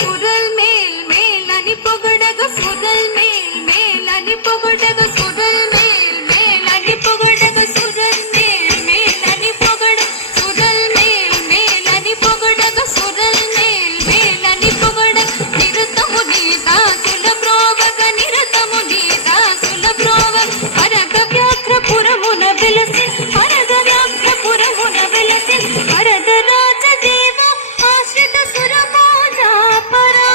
सुरल mail मेलनि पोगडग सुरल mail मेलनि पोगडग सुरल mail मेलनि पोगडग सुरल मेल मेलनि पोगड सुरल मेल मेलनि पोगडग सुरल मेल मेलनि पोगड निरतमु नीदा सुलभ्रोवग निरतमु नीदा सुलभ्रोवग हरग व्याघ्रपुरमुन विलसि हरग व्याघ्रपुरमुन विलसि हरद राजदेव आश्रित सुरमोजा परा